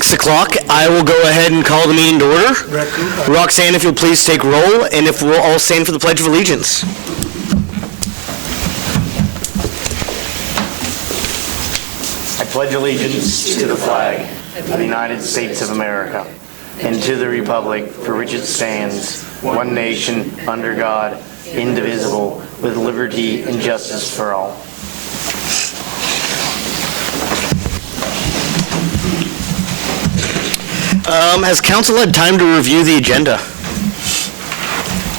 6 o'clock. I will go ahead and call the meeting to order. Roxanne, if you'll please take roll, and if we'll all stand for the Pledge of Allegiance. I pledge allegiance to the flag of the United States of America and to the republic for which it stands, one nation, under God, indivisible, with liberty and justice for all. Has council had time to review the agenda?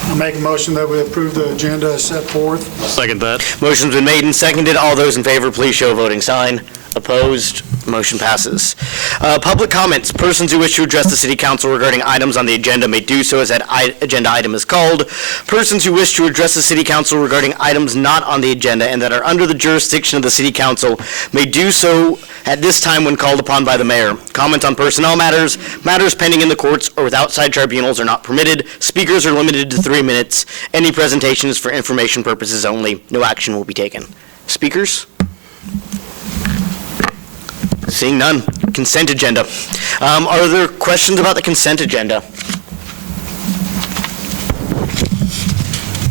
I'll make a motion that we approve the agenda as set forth. Second that. Motion's been made and seconded. All those in favor, please show a voting sign. Opposed? Motion passes. Public comments. Persons who wish to address the City Council regarding items on the agenda may do so as that agenda item is called. Persons who wish to address the City Council regarding items not on the agenda and that are under the jurisdiction of the City Council may do so at this time when called upon by the mayor. Comment on personnel matters, matters pending in the courts or with outside tribunals are not permitted. Speakers are limited to 3 minutes. Any presentation is for information purposes only. No action will be taken. Speakers? Seeing none. Consent agenda. Are there questions about the consent agenda?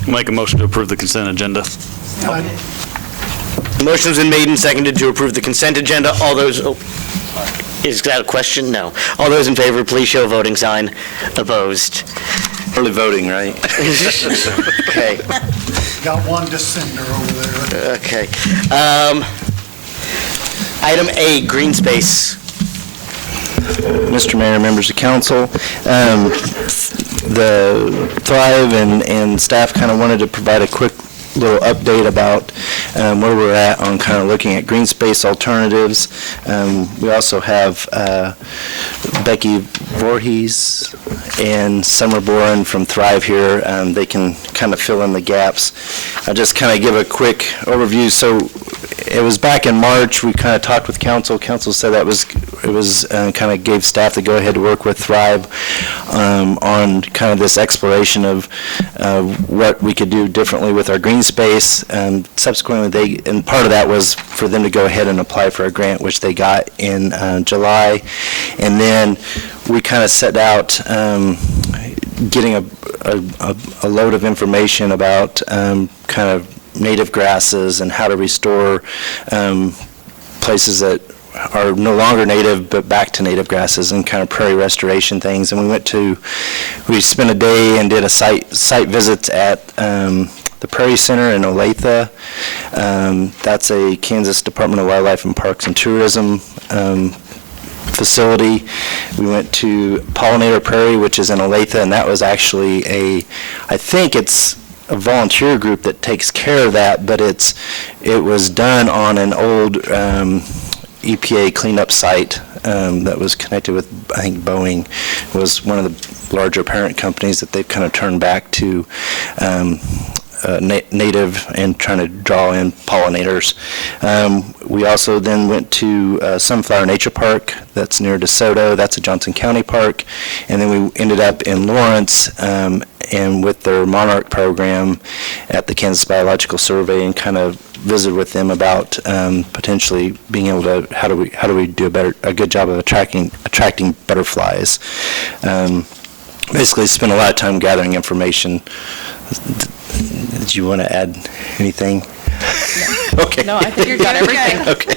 Make a motion to approve the consent agenda. Motion's been made and seconded to approve the consent agenda. All those, is that a question? No. All those in favor, please show a voting sign. Opposed? Early voting, right? Okay. Got one dissenter over there. Okay. Item A, green space. Mr. Mayor, members of council, the Thrive and staff kind of wanted to provide a quick little update about where we're at on kind of looking at green space alternatives. We also have Becky Voorhees and Summer Boren from Thrive here. They can kind of fill in the gaps. I'll just kind of give a quick overview. So it was back in March, we kind of talked with council. Council said that it was kind of gave staff the go-ahead to work with Thrive on kind of this exploration of what we could do differently with our green space. Subsequently, and part of that was for them to go ahead and apply for a grant, which they got in July. And then we kind of set out getting a load of information about kind of native grasses and how to restore places that are no longer native but back to native grasses and kind of prairie restoration things. And we spent a day and did a site visit at the Prairie Center in Olathe. That's a Kansas Department of Wildlife and Parks and Tourism facility. We went to Pollinator Prairie, which is in Olathe, and that was actually I think it's a volunteer group that takes care of that, but it was done on an old EPA cleanup site that was connected with, I think, Boeing was one of the larger parent companies that they've kind of turned back to native and trying to draw in pollinators. We also then went to Sunflower Nature Park that's near DeSoto. That's a Johnson County park. And then we ended up in Lawrence and with their Monarch program at the Kansas Biological Survey and kind of visited with them about potentially being able to, how do we do a good job of attracting butterflies. Basically spent a lot of time gathering information. Did you want to add anything? No. Okay. No, I think you've got everything. Okay.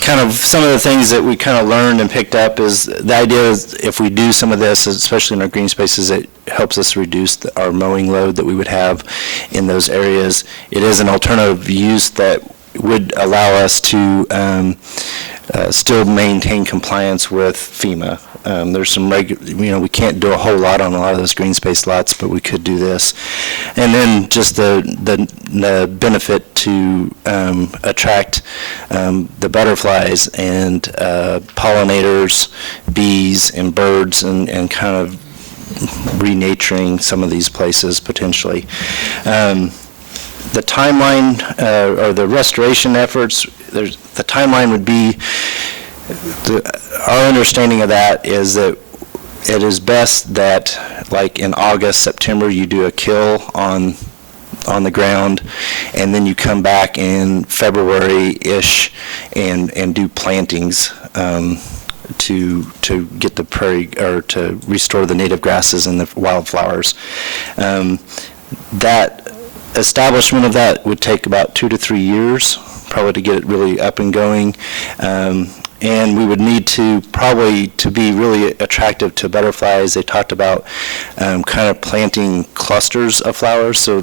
Kind of some of the things that we kind of learned and picked up is the idea is if we do some of this, especially in our green spaces, it helps us reduce our mowing load that we would have in those areas. It is an alternative use that would allow us to still maintain compliance with FEMA. There's some we can't do a whole lot on a lot of those green space lots, but we could do this. And then just the benefit to attract the butterflies and pollinators, bees and birds, and kind of renaturing some of these places potentially. The timeline or the restoration efforts, the timeline would be, our understanding of that is that it is best that, like in August, September, you do a kill on on the ground, and then you come back in February-ish and do plantings to get the prairie, or to restore the native grasses and the wildflowers. That establishment of that would take about 2 to 3 years, probably, to get it really up and going. And we would need to, probably, to be really attractive to butterflies, they talked about kind of planting clusters of flowers. So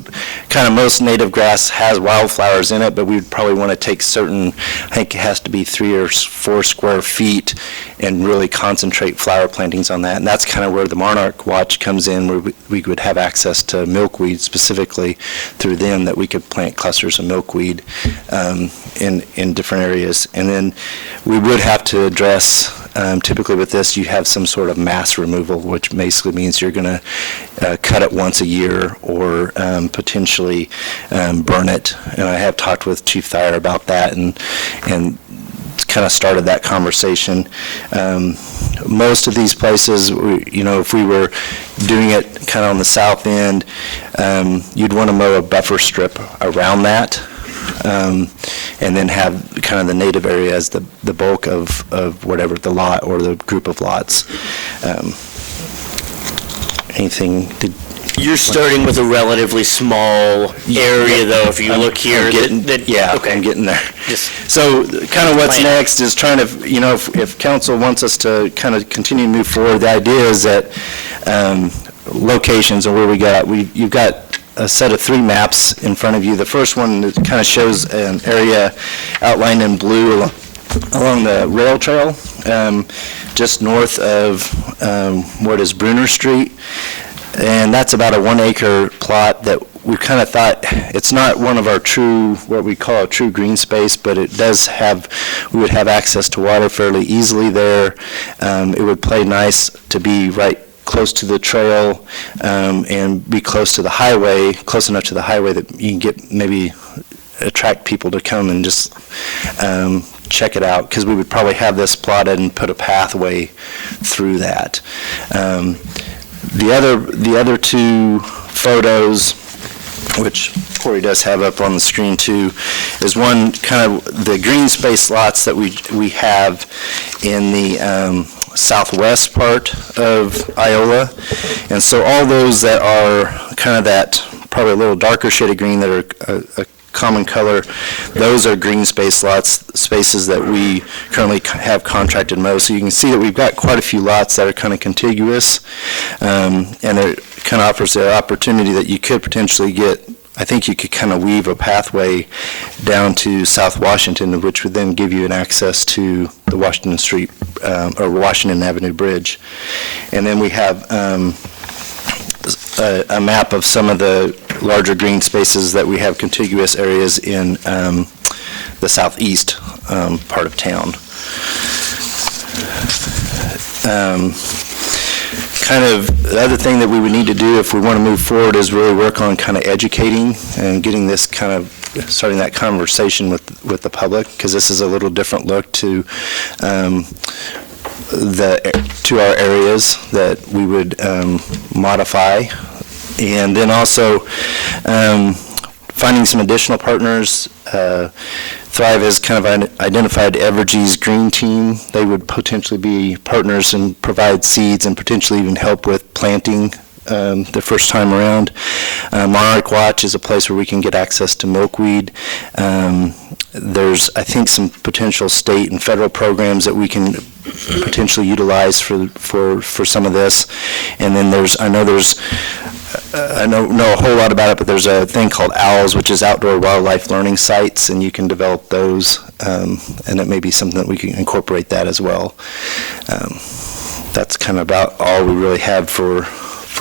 kind of most native grass has wildflowers in it, but we'd probably want to take certain, I think it has to be 3 or 4 square feet, and really concentrate flower plantings on that. And that's kind of where the Monarch Watch comes in, where we would have access to milkweed specifically through them, that we could plant clusters of milkweed in different areas. And then we would have to address, typically with this, you have some sort of mass removal, which basically means you're going to cut it once a year, or potentially burn it. And I have talked with Chief Thayer about that, and kind of started that conversation. Most of these places, if we were doing it kind of on the south end, you'd want to mow a buffer strip around that, and then have kind of the native area as the bulk of whatever the lot or the group of lots. Anything? You're starting with a relatively small area, though, if you look here. I'm getting there. Just So kind of what's plan. next is trying to, if council wants us to kind of continue to move forward, the idea is that locations and where you've got a set of 3 maps in front of you. The first one kind of shows an area outlined in blue along the rail trail, just north of what is Bruner Street. And that's about a 1-acre plot that we kind of thought, it's not one of our true, what we call a true green space, but it does have, we would have access to water fairly easily there. It would play nice to be right close to the trail, and be close to the highway, close enough to the highway that you can get, maybe attract people to come and just check it out, because we would probably have this plotted and put a pathway through that. The other 2 photos, which Corey does have up on the screen too, is one kind of the green space lots that we have in the southwest part of Iola. And so all those that are kind of that probably a little darker shade of green that are a common color, those are green space lots, spaces that we currently have contracted most. So you can see that we've got quite a few lots that are kind of contiguous, and it kind of offers the opportunity that you could potentially get, I think you could kind of weave a pathway down to South Washington, which would then give you an access to the Washington Street, or Washington Avenue Bridge. And then we have a map of some of the larger green spaces that we have contiguous areas in the southeast part of town. Kind of the other thing that we would need to do if we want to move forward is really work on kind of educating and getting this kind of, starting that conversation with the public, because this is a little different look to our areas that we would modify. And then also finding some additional partners. Thrive has kind of identified Evergy's Green Team. They would potentially be partners and provide seeds and potentially even help with planting the first time around. Monarch Watch is a place where we can get access to milkweed. There's, I think, some potential state and federal programs that we can potentially utilize for some of this. And then I don't know a whole lot about it, but there's a thing called OWLS, which is Outdoor Wildlife Learning Sites, and you can develop those, and it may be something that we can incorporate that as well. That's kind of about all we really have for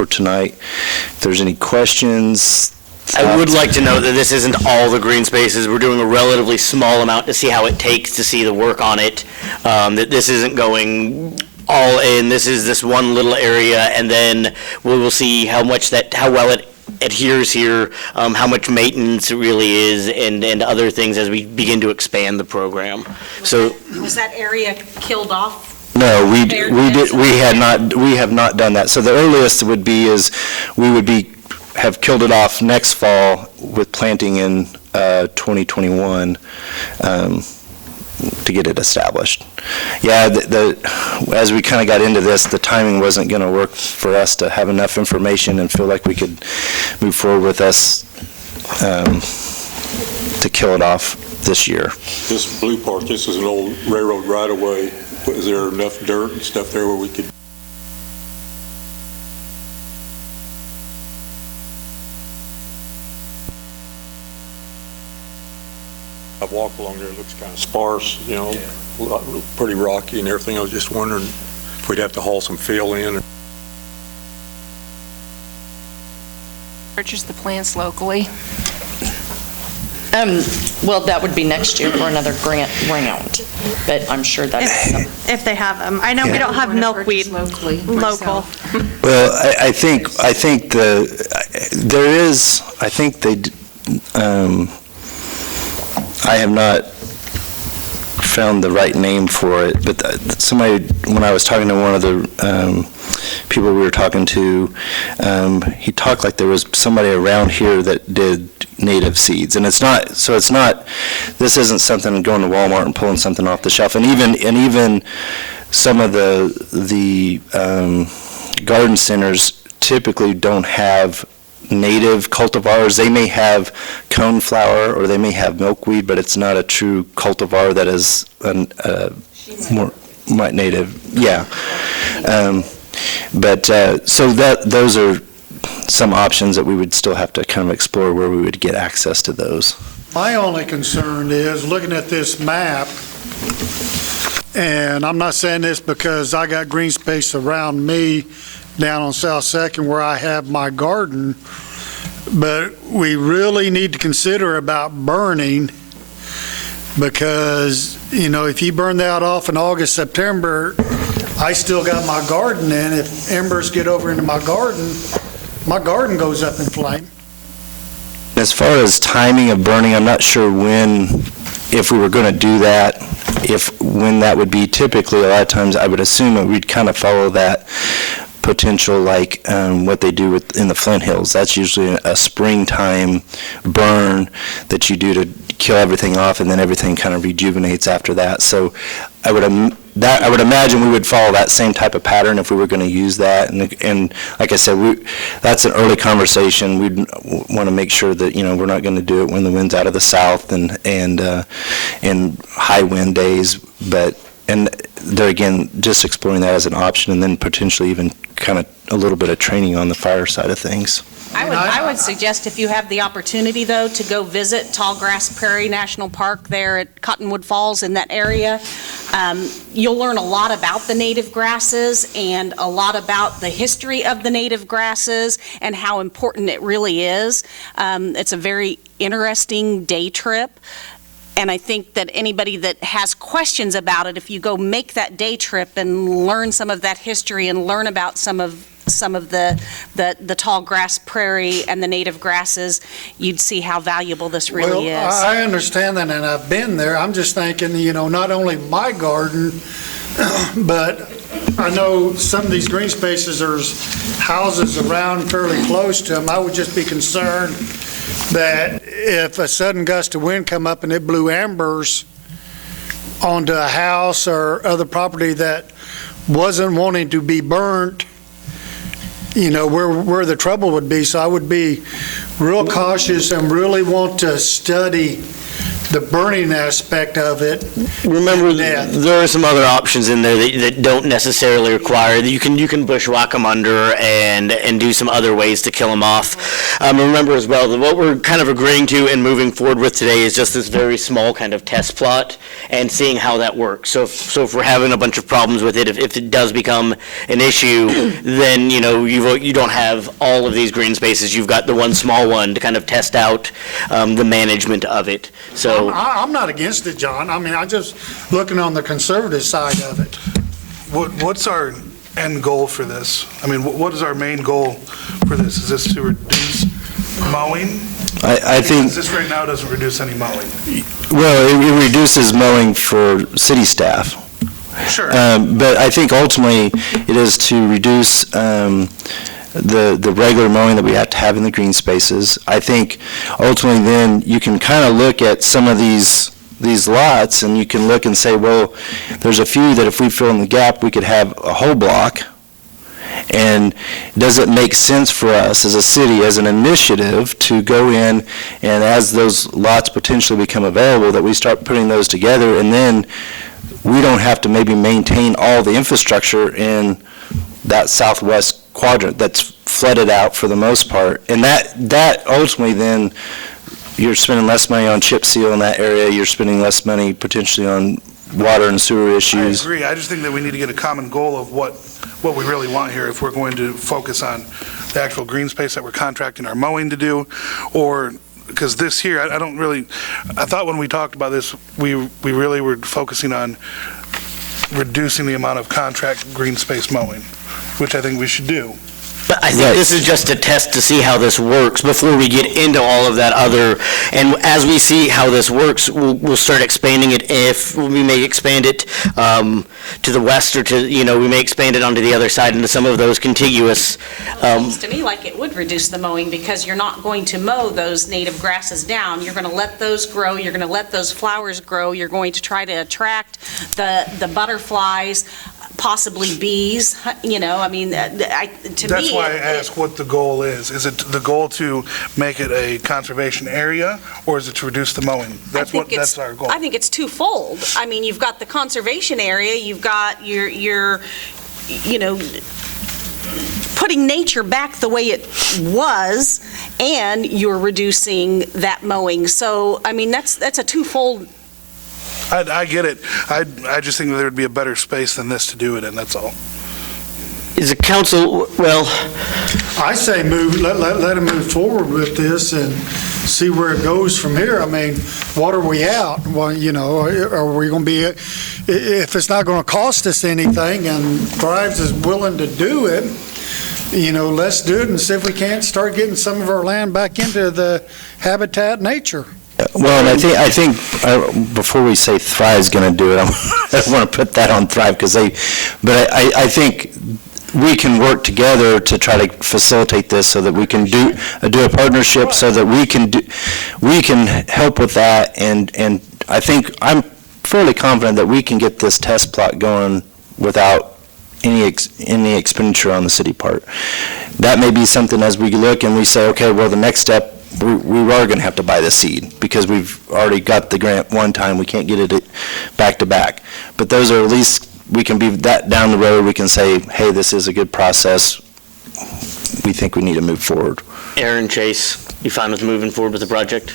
tonight. If there's any questions. I would like to know that this isn't all the green spaces. We're doing a relatively small amount to see how it takes to see the work on it. That this isn't going all in. This is this one little area, and then we will see how well it adheres here, how much maintenance it really is, and other things as we begin to expand the program. So Was that area killed off? No, we have not done that. So the earliest would be is we would be have killed it off next fall with planting in 2021 to get it established. Yeah, as we kind of got into this, the timing wasn't going to work for us to have enough information and feel like we could move forward with us to kill it off this year. This blue part, this is an old railroad right-of-way. Is there enough dirt and stuff there where we could? I've walked along there, it looks kind of sparse, you know, pretty rocky and everything. I was just wondering if we'd have to haul some fill in. Purchase the plants locally. Well, that would be next year for another grant round, but I'm sure that's some. If they have them. I know we don't have milkweed Locally. local. Well, I think I have not found the right name for it, but somebody, when I was talking to one of the people we were talking to, he talked like there was somebody around here that did native seeds, and this isn't something going to Walmart and pulling something off the shelf, and even some of the garden centers typically don't have native cultivars. They may have coneflower or they may have milkweed, but it's not a true cultivar that is more native. Yeah. So those are some options that we would still have to kind of explore where we would get access to those. My only concern is looking at this map, and I'm not saying this because I got green space around me down on South Second where I have my garden, but we really need to consider about burning, because, you know, if you burn that off in August, September, I still got my garden in. If embers get over into my garden goes up in flame. As far as timing of burning, I'm not sure if we were going to do that, when that would be. Typically, a lot of times I would assume that we'd kind of follow that potential like what they do in the Flint Hills. That's usually a springtime burn that you do to kill everything off, and then everything kind of rejuvenates after that. So I would imagine we would follow that same type of pattern if we were going to use that. And like I said, that's an early conversation. We'd want to make sure that, you know, we're not going to do it when the wind's out of the south and high wind days. And there again, just exploring that as an option, and then potentially even kind of a little bit of training on the fire side of things. I would suggest, if you have the opportunity, though, to go visit Tallgrass Prairie National Park there at Cottonwood Falls in that area. You'll learn a lot about the native grasses and a lot about the history of the native grasses and how important it really is. It's a very interesting day trip. And I think that anybody that has questions about it, if you go make that day trip and learn some of that history and learn about some of the tall grass prairie and the native grasses, you'd see how valuable this really is. I understand that, and I've been there. I'm just thinking, you know, not only my garden, but I know some of these green spaces, there's houses around fairly close to them. I would just be concerned that if a sudden gust of wind come up and it blew embers onto a house or other property that wasn't wanting to be burnt, you know, where the trouble would be. So I would be real cautious and really want to study the burning aspect of it. Remember, there are some other options in there that don't necessarily require, you can bushwhack them under and do some other ways to kill them off. Remember as well that what we're kind of agreeing to and moving forward with today is just this very small kind of test plot and seeing how that works. So if we're having a bunch of problems with it, if it does become an issue, then, you know, you don't have all of these green spaces. You've got the one small one to kind of test out the management of it. So I'm not against it, John. I mean, I'm just looking on the conservative side of it. What's our end goal for this? I mean, what is our main goal for this? Is this to reduce mowing? I think, This right now doesn't reduce any mowing. well, it reduces mowing for city staff. Sure. But I think ultimately it is to reduce the regular mowing that we have to have in the green spaces. I think ultimately then you can kind of look at some of these lots and you can look and say, well, there's a few that if we fill in the gap, we could have a whole block. And does it make sense for us as a city, as an initiative, to go in and as those lots potentially become available, that we start putting those together, and then we don't have to maybe maintain all the infrastructure in that southwest quadrant that's flooded out for the most part. And that ultimately then, you're spending less money on chip seal in that area, you're spending less money potentially on water and sewer issues. I agree. I just think that we need to get a common goal of what we really want here, if we're going to focus on the actual green space that we're contracting our mowing to do, or, because this here, I don't really, I thought when we talked about this, we really were focusing on reducing the amount of contract green space mowing, which I think we should do. But I think this is just a test to see how this works before we get into all of that other, and as we see how this works, we'll start expanding it. If we may expand it to the west, or to, we may expand it onto the other side into some of those contiguous. It seems to me like it would reduce the mowing, because you're not going to mow those native grasses down. You're going to let those grow, you're going to let those flowers grow, you're going to try to attract the butterflies, possibly bees, to me. That's why I ask what the goal is. Is it the goal to make it a conservation area, or is it to reduce the mowing? That's our goal. I think it's twofold. I mean, you've got the conservation area, you've got your putting nature back the way it was, and you're reducing that mowing. So, I mean, that's a twofold. I get it. I just think that there would be a better space than this to do it in, that's all. Is the council, I say let him move forward with this and see where it goes from here. I mean, what are we out? Well, are we going to be, if it's not going to cost us anything and Thrives is willing to do it, let's do it and see if we can't start getting some of our land back into the habitat nature. Well, and I think before we say Thrive's going to do it, I don't want to put that on Thrive, but I think we can work together to try to facilitate this so that we can do a partnership, so that we can help with that, and I think I'm fairly confident that we can get this test plot going without any expenditure on the city part. That may be something as we look and we say, okay, well, the next step, we are going to have to buy the seed, because we've already got the grant one time, we can't get it back to back. But those are, at least we can be that down the road, we can say, hey, this is a good process, we think we need to move forward. Aaron, Chase, you fine with moving forward with the project?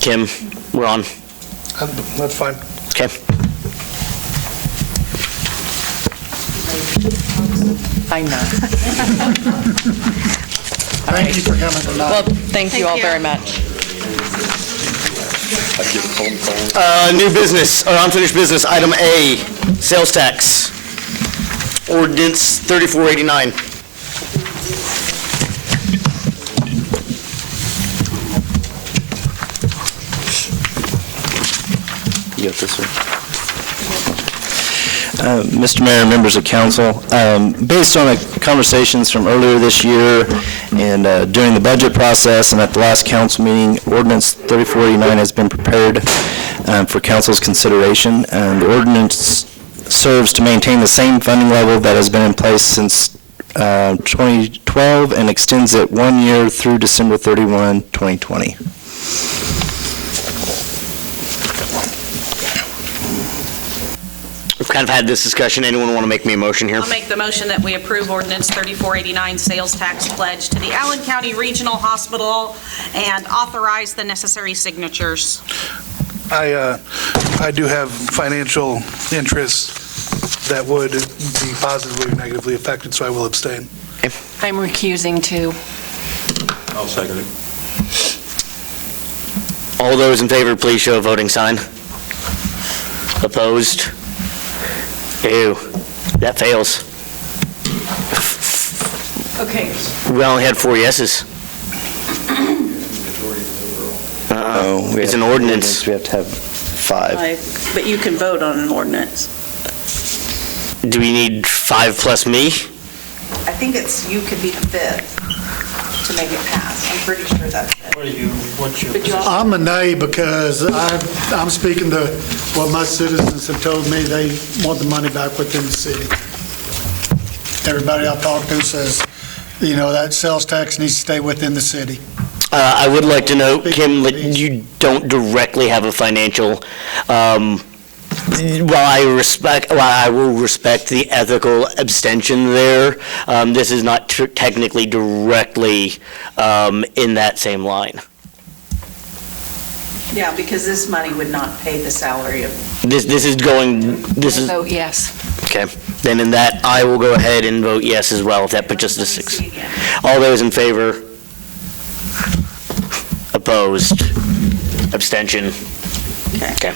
Kim, we're on. That's fine. Okay. I know. Thank you for coming tonight. Well, thank you all very much. New business, or unfinished business, item A, sales tax. Ordinance 3489. You got this one. Mr. Mayor, members of council, based on conversations from earlier this year and during the budget process and at the last council meeting, ordinance 3489 has been prepared for council's consideration. And the ordinance serves to maintain the same funding level that has been in place since 2012 and extends it 1 year through December 31, 2020. We've kind of had this discussion. Anyone want to make me a motion here? I'll make the motion that we approve ordinance 3489 sales tax pledge to the Allen County Regional Hospital and authorize the necessary signatures. I do have financial interests that would be positively or negatively affected, so I will abstain. I'm recusing too. I'll second it. All those in favor, please show a voting sign. Opposed? Ew, that fails. Okay. We only had 4 yeses. It's an ordinance. We have to have 5. But you can vote on an ordinance. Do we need 5 plus me? I think it's you could be the fifth to make it pass. I'm pretty sure that's it. But you also, I'm a nay because I'm speaking to what my citizens have told me. They want the money back within the city. Everybody I've talked to says, that sales tax needs to stay within the city. I would like to note, Kim, that you don't directly have a financial, while I will respect the ethical abstention there, this is not technically directly in that same line. Yeah, because this money would not pay the salary of. This is vote yes. okay. Then in that, I will go ahead and vote yes as well, if that puts us to 6. All those in favor? Opposed? Abstention? Okay.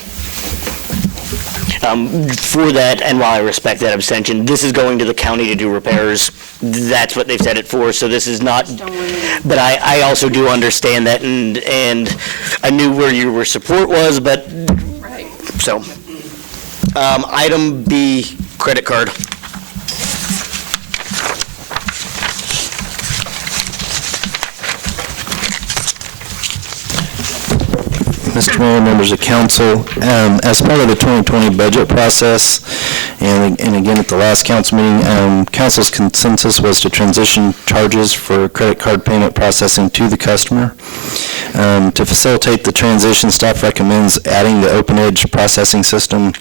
For that, and while I respect that abstention, this is going to the county to do repairs. That's what they've set it for, so this is not, but I also do understand that, and I knew where your support was, but, Right. so. Item B, credit card. Mr. Mayor, members of council, as part of the 2020 budget process, and again at the last council meeting, council's consensus was to transition charges for credit card payment processing to the customer. To facilitate the transition, staff recommends adding the OpenEdge processing system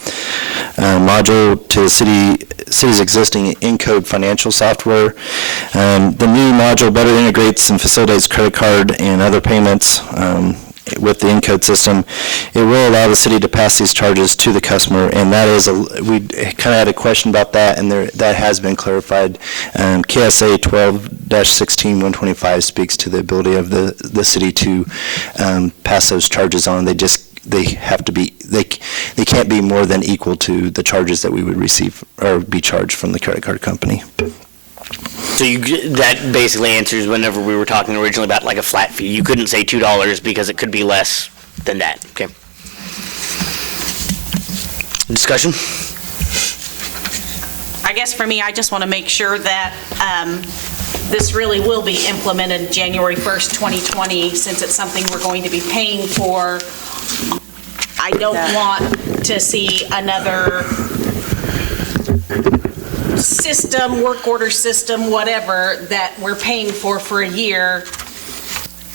module to the city's existing Encode financial software. The new module better integrates and facilitates credit card and other payments with the Encode system. It will allow the city to pass these charges to the customer, and that is, we kind of had a question about that, and that has been clarified. KSA 12-16-125 speaks to the ability of the city to pass those charges on. They have to be, they can't be more than equal to the charges that we would receive or be charged from the credit card company. So that basically answers whenever we were talking originally about like a flat fee. You couldn't say $2 because it could be less than that. Okay. Discussion? I guess for me, I just want to make sure that this really will be implemented January 1st, 2020, since it's something we're going to be paying for. I don't want to see another system, work order system, whatever, that we're paying for a year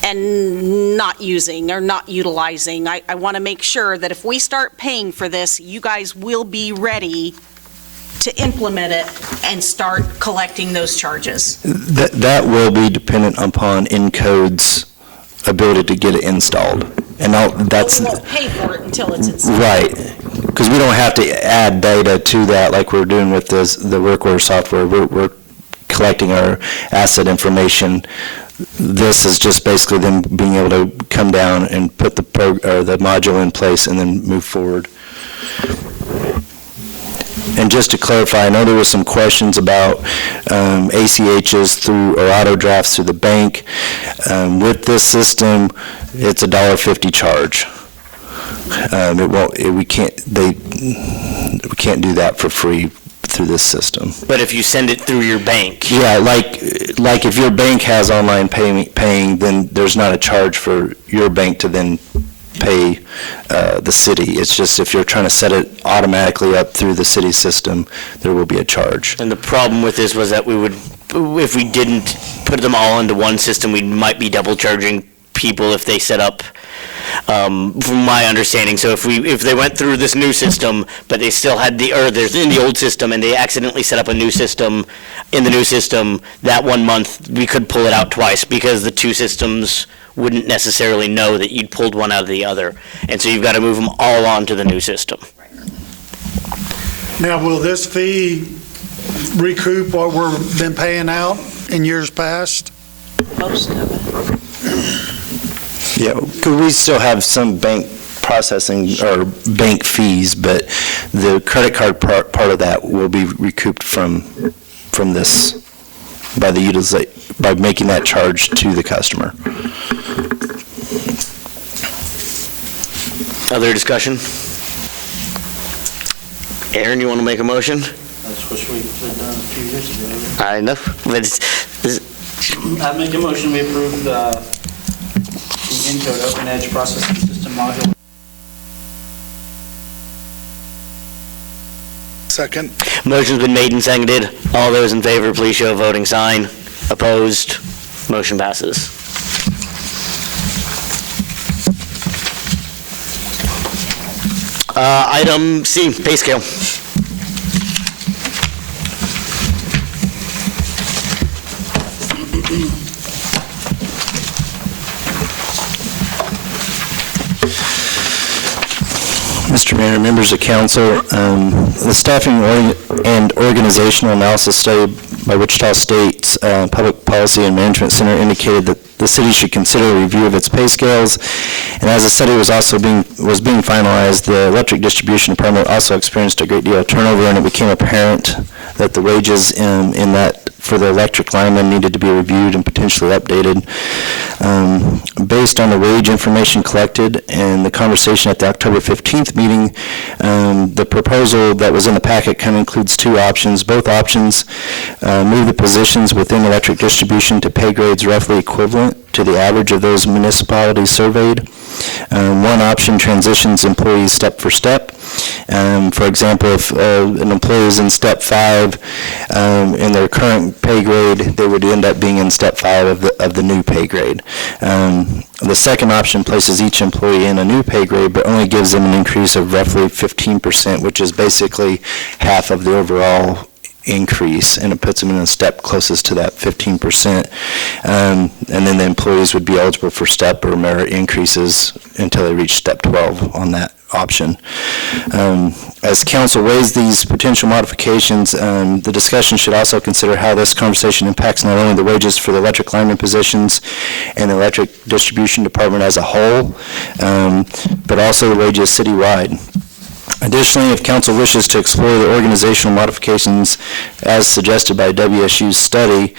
and not using or not utilizing. I want to make sure that if we start paying for this, you guys will be ready to implement it and start collecting those charges. That will be dependent upon Encode's ability to get it installed. And that's... We won't pay for it until it's installed. Right, because we don't have to add data to that like we're doing with the work order software. We're collecting our asset information. This is just basically them being able to come down and put the module in place and then move forward. And just to clarify, I know there were some questions about ACHs through or auto drafts through the bank. With this system, it's $1.50 charge. We can't do that for free through this system. But if you send it through your bank. Yeah, like if your bank has online paying, then there's not a charge for your bank to then pay the city. It's just if you're trying to set it automatically up through the city system, there will be a charge. And the problem with this was that we would, if we didn't put them all into one system, we might be double charging people if they set up, from my understanding. So if they went through this new system, but they still had they're in the old system and they accidentally set up a new system, in the new system, that 1 month, we could pull it out twice because the two systems wouldn't necessarily know that you'd pulled one out of the other. And so you've got to move them all onto the new system. Now, will this fee recoup what we've been paying out in years past? Most of it. Yeah, because we still have some bank processing or bank fees, but the credit card part of that will be recouped from this by making that charge to the customer. Other discussion? Aaron, you want to make a motion? That's what we've done a few years ago. I know, but I make a motion, we approve the Encode Open Edge Processing System module. Second. motion's been made and seconded. All those in favor, please show a voting sign. Opposed? Motion passes. Item C, pay scale. Mr. Mayor, members of council, the staffing and organizational analysis study by Wichita State's Public Policy and Management Center indicated that the city should consider a review of its pay scales. And as the study was being finalized, the electric distribution department also experienced a great deal of turnover, and it became apparent that the wages in that for the electric linemen needed to be reviewed and potentially updated. Based on the wage information collected and the conversation at the October 15th meeting, the proposal that was in the packet kind of includes two options. Both options move the positions within electric distribution to pay grades roughly equivalent to the average of those municipalities surveyed. One option transitions employees step for step. For example, if an employee is in step 5 in their current pay grade, they would end up being in step 5 of the new pay grade. The second option places each employee in a new pay grade, but only gives them an increase of roughly 15%, which is basically half of the overall increase, and it puts them in a step closest to that 15%. And then the employees would be eligible for step or merit increases until they reach step 12 on that option. As council weighs these potential modifications, the discussion should also consider how this conversation impacts not only the wages for the electric lineman positions and the electric distribution department as a whole, but also the wages citywide. Additionally, if council wishes to explore the organizational modifications as suggested by WSU's study,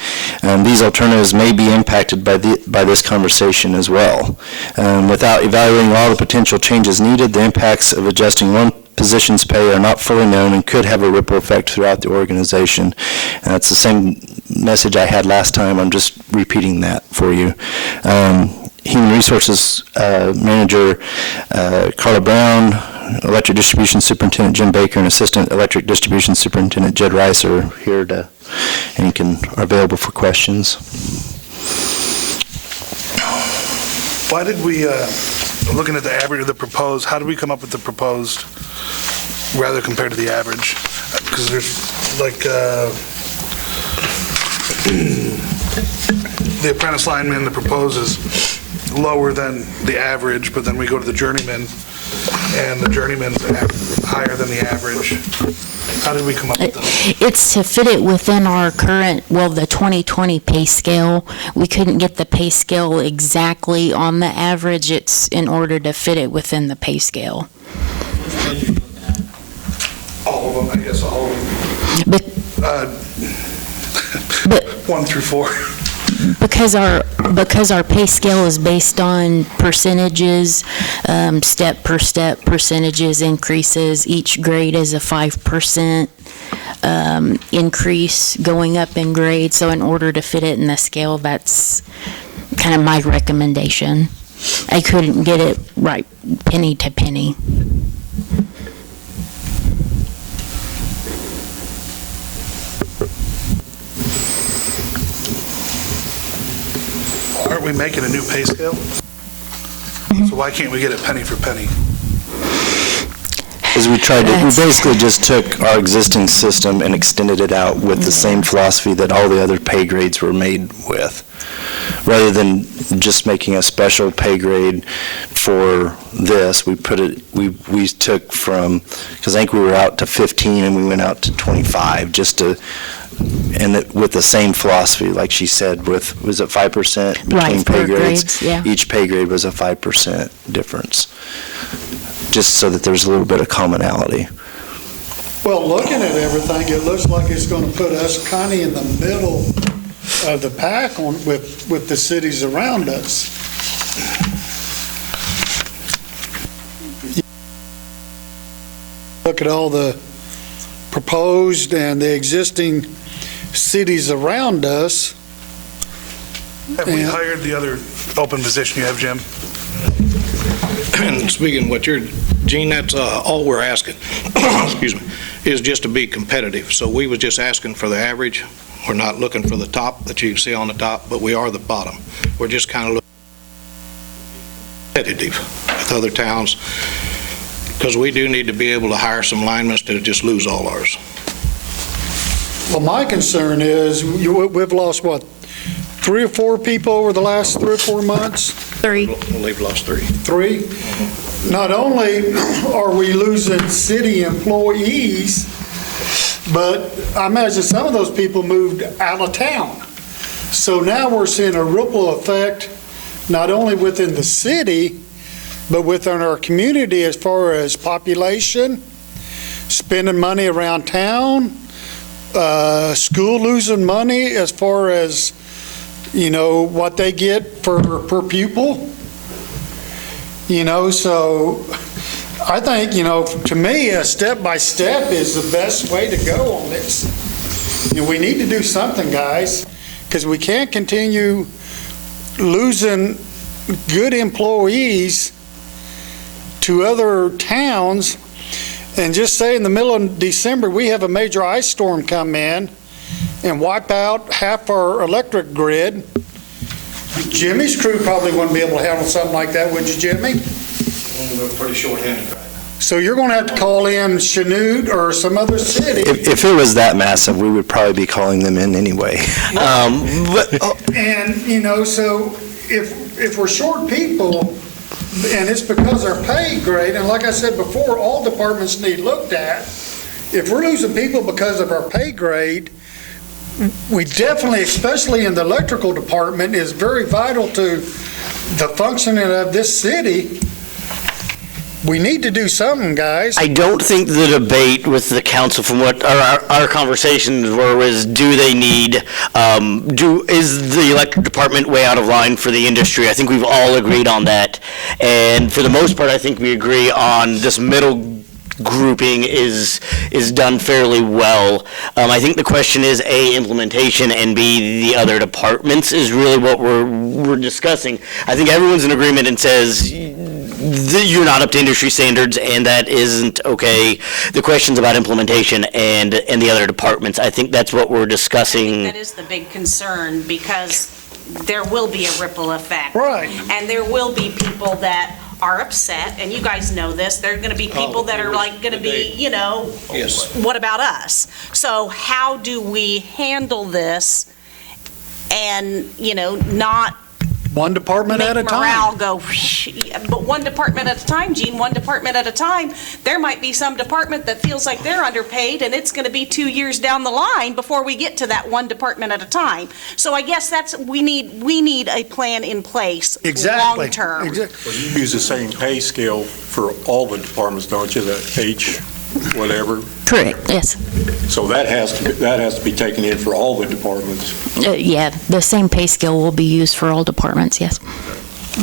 these alternatives may be impacted by this conversation as well. Without evaluating all the potential changes needed, the impacts of adjusting one position's pay are not fully known and could have a ripple effect throughout the organization. It's the same message I had last time. I'm just repeating that for you. Human Resources Manager Carla Brown, Electric Distribution Superintendent Jim Baker, and Assistant Electric Distribution Superintendent Jed Rice are here and are available for questions. Why did we, looking at the average of the proposed, how did we come up with the proposed rather compared to the average? Because there's like, the apprentice lineman, the proposed is lower than the average, but then we go to the journeyman, and the journeyman's higher than the average. How did we come up with that? It's to fit it within our current, the 2020 pay scale. We couldn't get the pay scale exactly on the average. It's in order to fit it within the pay scale. All of them, I guess, all of them. But 1 through 4. Because our pay scale is based on percentages, step per step percentages increases. Each grade is a 5% increase going up in grade. So in order to fit it in the scale, that's kind of my recommendation. I couldn't get it right penny to penny. Aren't we making a new pay scale? So why can't we get it penny for penny? As we basically just took our existing system and extended it out with the same philosophy that all the other pay grades were made with, rather than just making a special pay grade for this. We took from, because I think we were out to 15 and we went out to 25 with the same philosophy, like she said, was it 5% between pay grades? Yeah. Each pay grade was a 5% difference, just so that there's a little bit of commonality. Well, looking at everything, it looks like it's going to put us kind of in the middle of the pack with the cities around us. Look at all the proposed and the existing cities around us. Have we Yeah. hired the other open position you have, Jim? And speaking of what you're, Gene, that's all we're asking, excuse me, is just to be competitive. So we was just asking for the average. We're not looking for the top that you can see on the top, but we are the bottom. We're just kind of looking competitive with other towns, because we do need to be able to hire some linemen instead of just lose all ours. Well, my concern is, we've lost, what, 3 or 4 people over the last 3 or 4 months? 3. We've lost 3. 3? Not only are we losing city employees, but I imagine some of those people moved out of town. So now we're seeing a ripple effect, not only within the city, but within our community as far as population, spending money around town, school losing money as far as, what they get per pupil. So I think, to me, a step-by-step is the best way to go on this. We need to do something, guys, because we can't continue losing good employees to other towns. And just say in the middle of December, we have a major ice storm come in and wipe out half our electric grid. Jimmy's crew probably wouldn't be able to handle something like that, would you, Jimmy? We're pretty short-handed right now. So you're going to have to call in Chanute or some other city. If it was that massive, we would probably be calling them in anyway. And, so if we're short people, and it's because our pay grade, and like I said before, all departments need looked at. If we're losing people because of our pay grade, we definitely, especially in the electrical department, is very vital to the functioning of this city. We need to do something, guys. I don't think the debate with the council from what our conversations were was, do they need, is the electric department way out of line for the industry? I think we've all agreed on that. And for the most part, I think we agree on this middle grouping is done fairly well. I think the question is, A, implementation, and B, the other departments is really what we're discussing. I think everyone's in agreement and says you're not up to industry standards, and that isn't okay. The question's about implementation and the other departments. I think that's what we're discussing. That is the big concern, because there will be a ripple effect. Right. And there will be people that are upset, and you guys know this, there are going to be people that are like going to be, Yes. what about us? So how do we handle this and, not One department at a make time. morale go, but one department at a time, Gene, one department at a time. There might be some department that feels like they're underpaid, and it's going to be 2 years down the line before we get to that one department at a time. So I guess we need a plan in place, Exactly. long-term. Exactly. You use the same pay scale for all the departments, don't you, the H, whatever? Correct, yes. So that has to be taken in for all the departments. Yeah, the same pay scale will be used for all departments, yes.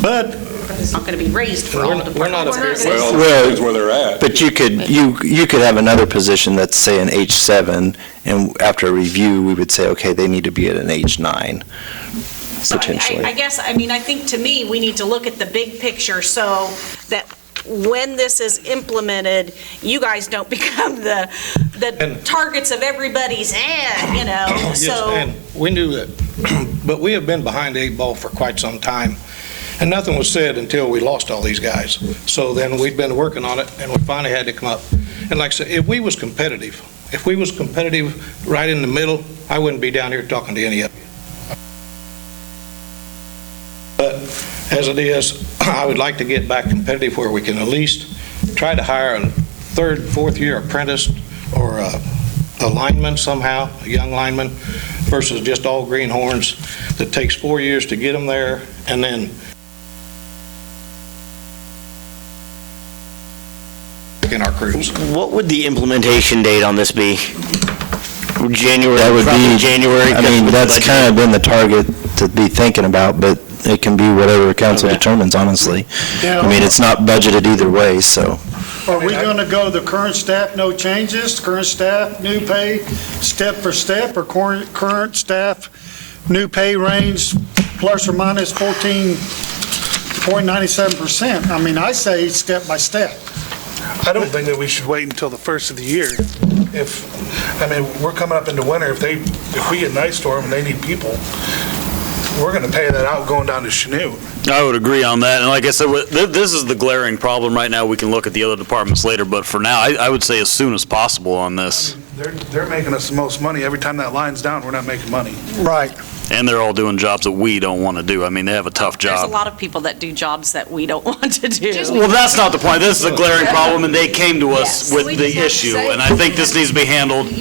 But It's not going to be raised for all departments. We're not a Well, Well, depends where they're at. But you could have another position that's, say, an H7, and after a review, we would say, okay, they need to be at an H9, So potentially. I guess, I think to me, we need to look at the big picture so that when this is implemented, you guys don't become the And- targets of everybody's, Yes, so. and we knew that, but we have been behind the 8 ball for quite some time, and nothing was said until we lost all these guys. So then we'd been working on it, and we finally had to come up. And like I said, if we was competitive right in the middle, I wouldn't be down here talking to any of you. But as it is, I would like to get back competitive where we can at least try to hire a 3rd, 4th year apprentice or a lineman somehow, a young lineman, versus just all greenhorns that takes 4 years to get them there, and then in our crews. What would the implementation date on this be? January? That would probably be, January? I mean, that's kind of been the target to be thinking about, but it can be whatever council Okay. determines, honestly. Yeah. I mean, it's not budgeted either way, so. Are we going to go the current staff, no changes, current staff, new pay, step for step, or current staff, new pay range plus or minus 14.97%? I mean, I say step by step. I don't think that we should wait until the first of the year. We're coming up into winter. If we get an ice storm and they need people, we're going to pay that out going down to Chanute. I would agree on that. And like I said, this is the glaring problem right now. We can look at the other departments later, but for now, I would say as soon as possible on this. They're making us the most money. Every time that line's down, we're not making money. Right. And they're all doing jobs that we don't want to do. I mean, they have a tough There's a job. lot of people that do jobs that we don't want to do. Well, that's not the point. This is a glaring problem, and they came to us with the issue. And I think this needs to be handled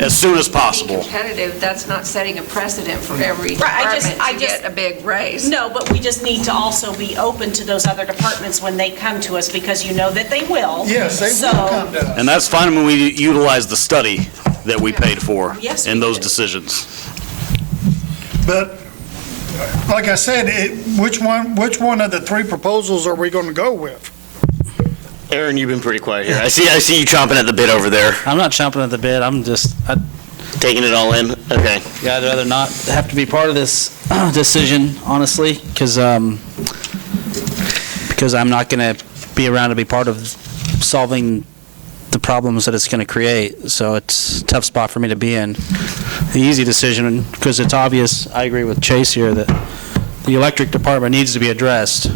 as soon as possible. Competitive, that's not setting a precedent for every Right, department to get a big raise. No, but we just need to also be open to those other departments when they come to us, because you know that they will. Yes, they will come to us. And that's fine when we utilize the study that we paid for Yes, in we those do. decisions. But like I said, which one of the three proposals are we going to go with? Aaron, you've been pretty quiet here. I see you chomping at the bit over there. I'm not chomping at the bit, Taking it all in? Okay. I'd rather not have to be part of this decision, honestly, because I'm not going to be around to be part of solving the problems that it's going to create. So it's a tough spot for me to be in. The easy decision, because it's obvious, I agree with Chase here, that the electric department needs to be addressed.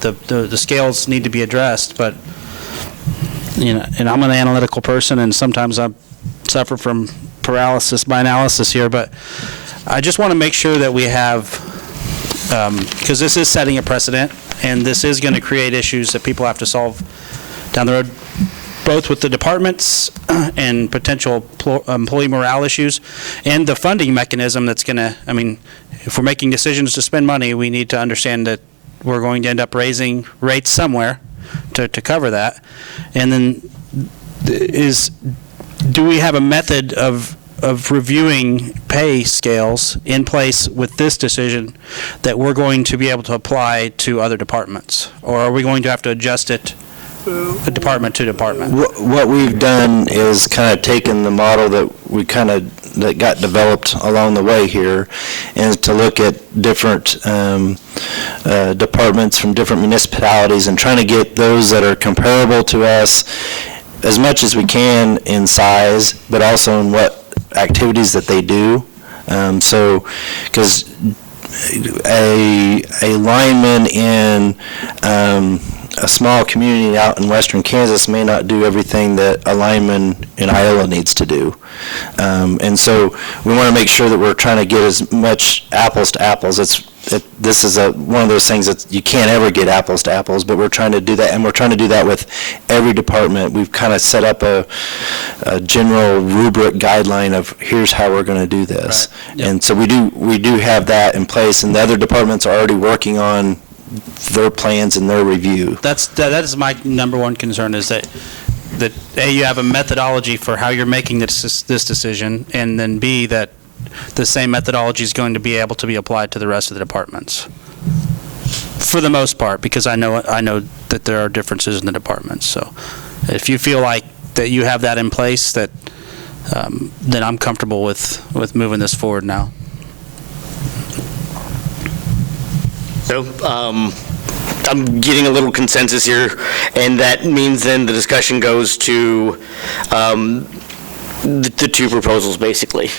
The scales need to be addressed, but, and I'm an analytical person, and sometimes I suffer from paralysis by analysis here, but I just want to make sure that we have, because this is setting a precedent, and this is going to create issues that people have to solve down the road, both with the departments and potential employee morale issues, and the funding mechanism that's going to, if we're making decisions to spend money, we need to understand that we're going to end up raising rates somewhere to cover that. And then do we have a method of reviewing pay scales in place with this decision that we're going to be able to apply to other departments? Or are we going to have to adjust it department to department? What we've done is kind of taken the model that that got developed along the way here, and to look at different departments from different municipalities and trying to get those that are comparable to us as much as we can in size, but also in what activities that they do. Because a lineman in a small community out in western Kansas may not do everything that a lineman in Iola needs to do. And so we want to make sure that we're trying to get as much apples to apples. This is one of those things that you can't ever get apples to apples, but we're trying to do that, and we're trying to do that with every department. We've kind of set up a general rubric guideline of here's how we're going to do this. Right. Yep. And so we do have that in place, and the other departments are already working on their plans and their review. That is my number one concern, is that A, you have a methodology for how you're making this decision, and then B, that the same methodology is going to be able to be applied to the rest of the departments, for the most part, because I know that there are differences in the departments. So if you feel like that you have that in place, that then I'm comfortable with moving this forward now. So, I'm getting a little consensus here, and that means then the discussion goes to the two proposals, basically.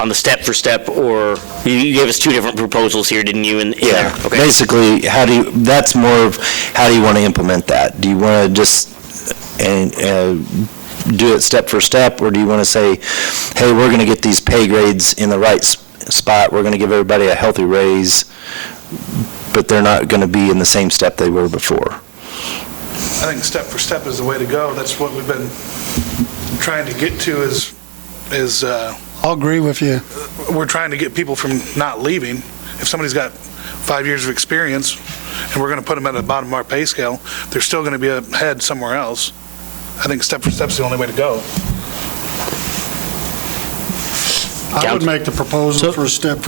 On the step for step, or you gave us two different proposals here, didn't you? Yeah. Okay. Basically, that's more of how do you want to implement that? Do you want to just do it step for step, or do you want to say, hey, we're going to get these pay grades in the right spot, we're going to give everybody a healthy raise, but they're not going to be in the same step they were before? I think step for step is the way to go. That's what we've been trying to get to is I'll agree with you. We're trying to get people from not leaving. If somebody's got 5 years of experience and we're going to put them at the bottom of our pay scale, they're still going to be ahead somewhere else. I think step for step is the only way to go. I would make the proposal for step.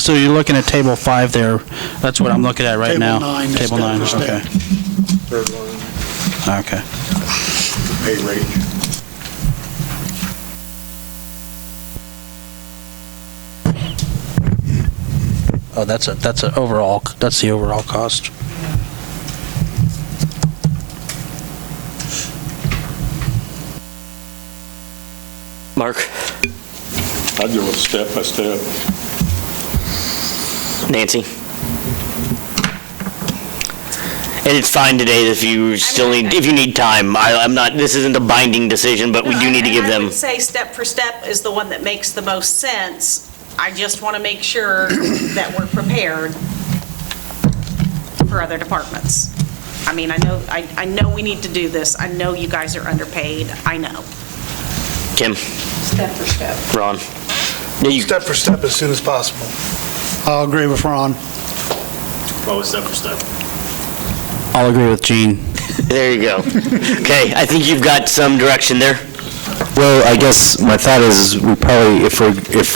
So you're looking at table 5 there. That's what I'm looking at right now. Table 9. Table 9, okay. third line, Okay. pay rate. Oh, that's the overall cost. Mark? I'd go with step by step. Nancy? And it's fine today if you still if you need time. I'm not, this isn't a binding decision, but we do need to give I them. would say step for step is the one that makes the most sense. I just want to make sure that we're prepared for other departments. I mean, I know we need to do this. I know you guys are underpaid. I know. Kim? Step for step. Ron? Yeah, you, Step for step as soon as possible. I'll agree with Ron. Always step for step. I'll agree with Gene. there you go. Okay, I think you've got some direction there. Well, I guess my thought is we probably, if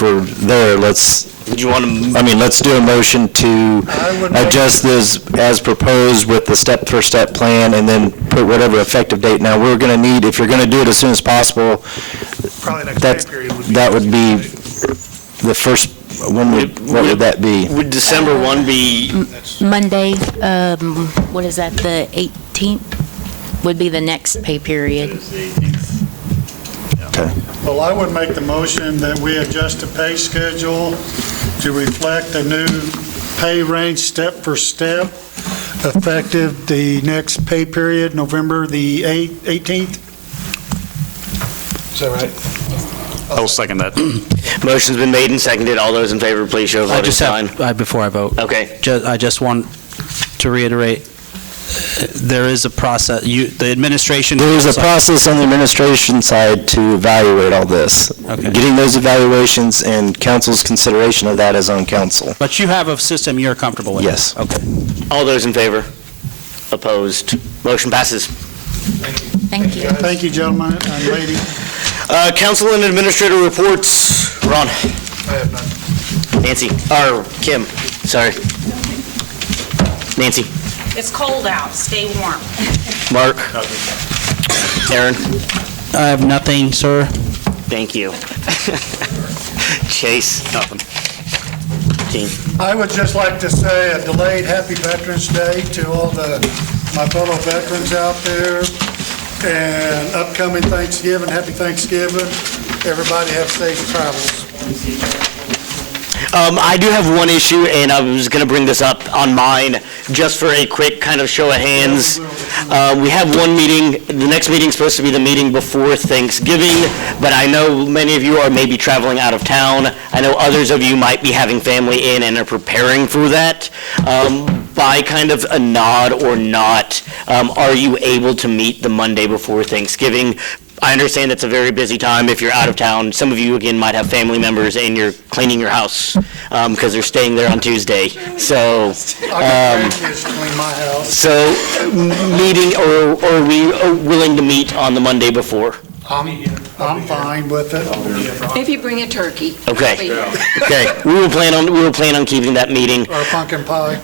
we're there, Would you want to? let's do a motion to I would make- adjust this as proposed with the step-for-step plan, and then put whatever effective date. Now, we're going to need, if you're going to do it as soon as possible, Probably next that's, pay period would be. that would be the first, what would that be? Would December 1 be, Monday, what is that, the 18th would be the next pay period. Okay. Well, I would make the motion that we adjust the pay schedule to reflect the new pay range step for step, effective the next pay period, November the 18th. Is that right? I will second that. motion's been made and seconded. All those in favor, please show I voting just sign. have, before I vote, Okay. I just want to reiterate, there is a process, the administration. There is a process on the administration side to evaluate all this. Okay. Getting those evaluations and council's consideration of that is on council. But you have a system you're comfortable with? Yes. Okay. All those in favor? Opposed? Motion passes. Thank you. Thank you, gentlemen and lady. Council and administrator reports. Ron? I have none. Nancy? Or Kim? Sorry. Nancy? It's cold out. Stay warm. Mark? Aaron? I have nothing, sir. Thank you. Chase? Nothing. Gene? I would just like to say a delayed Happy Veterans Day to all my fellow veterans out there, and upcoming Thanksgiving, Happy Thanksgiving. Everybody have safe travels. I do have one issue, and I was going to bring this up on mine, just for a quick kind of show of hands. We have one meeting, the next meeting's supposed to be the meeting before Thanksgiving, but I know many of you are maybe traveling out of town. I know others of you might be having family in and are preparing for that. By kind of a nod or not, are you able to meet the Monday before Thanksgiving? I understand it's a very busy time if you're out of town. Some of you, again, might have family members and you're cleaning your house because they're staying there on Tuesday. So, I got grandkids to clean my house. so meeting, or are we willing to meet on the Monday before? I'm fine with it. If you bring a turkey. Okay. I'll be there. Okay, we will plan on keeping that meeting. Or pumpkin pie.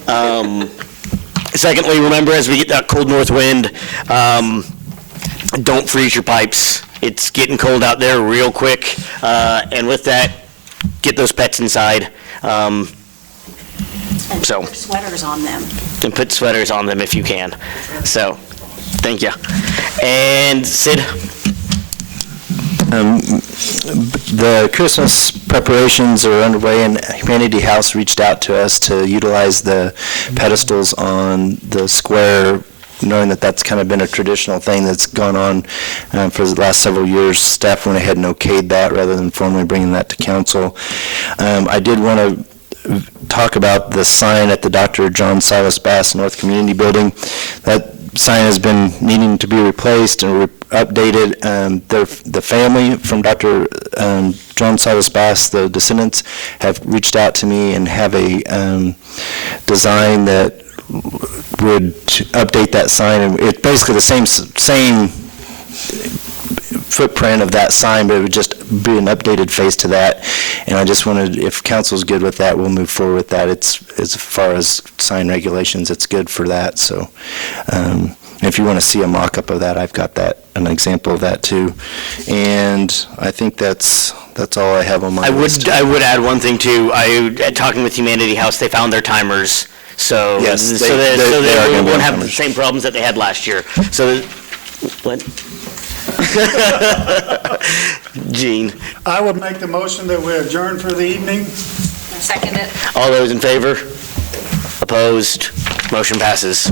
Secondly, remember, as we get that cold north wind, don't freeze your pipes. It's getting cold out there real quick. And with that, get those pets inside. And So- put sweaters on them. And put sweaters on them if you can. So, thank you. And Sid? The Christmas preparations are underway, and Humanity House reached out to us to utilize the pedestals on the square, knowing that that's kind of been a traditional thing that's gone on for the last several years. Staff went ahead and okayed that rather than formally bringing that to council. I did want to talk about the sign at the Dr. John Silas Bass North Community Building. That sign has been needing to be replaced and updated. The family from Dr. John Silas Bass, the descendants, have reached out to me and have a design that would update that sign. And it's basically the same footprint of that sign, but it would just be an updated face to that. And I just wanted, if council's good with that, we'll move forward with that. It's, as far as sign regulations, it's good for that. So, and And if you want to see a mock-up of that, I've got an example of that too. And I think that's all I have on my list. I would add one thing too. Talking with Humanity House, they found their timers, so Yes, so they are they gonna be won't on have the timers. same problems that they had last year. So, what? Gene, I would make the motion that we adjourn for the evening. Second it. all those in favor? Opposed? Motion passes.